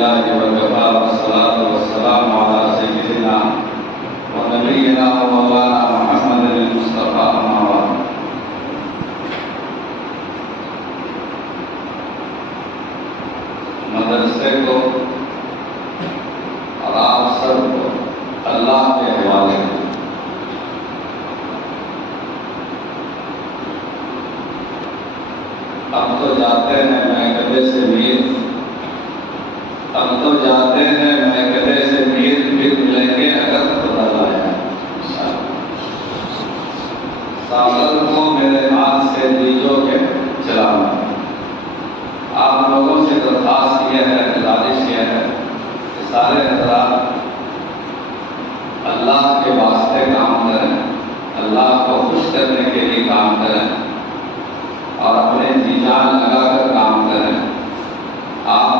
لله وكفى والصلاة والسلام على سيدنا ونبينا ومولانا محمد المصطفى أما بعد. مدرسے کو اور آپ سب کو اللہ کے حوالے کریں. اب تو جاتے ہیں میکدے سے میر، اب تو جاتے ہیں میکدے سے میر، پھر ملیں گے اگر خدا لایا. ساغر کو میرے ہاتھ سے دیجو کے چلانا. آپ لوگوں سے درخواست یہ ہے، گزارش یہ ہے کہ سارے حضرات اللہ کے واسطے کام کریں، اللہ کو خوش کرنے کے لیے کام کریں اور اپنے جی جان لگا کر کام کریں. آپ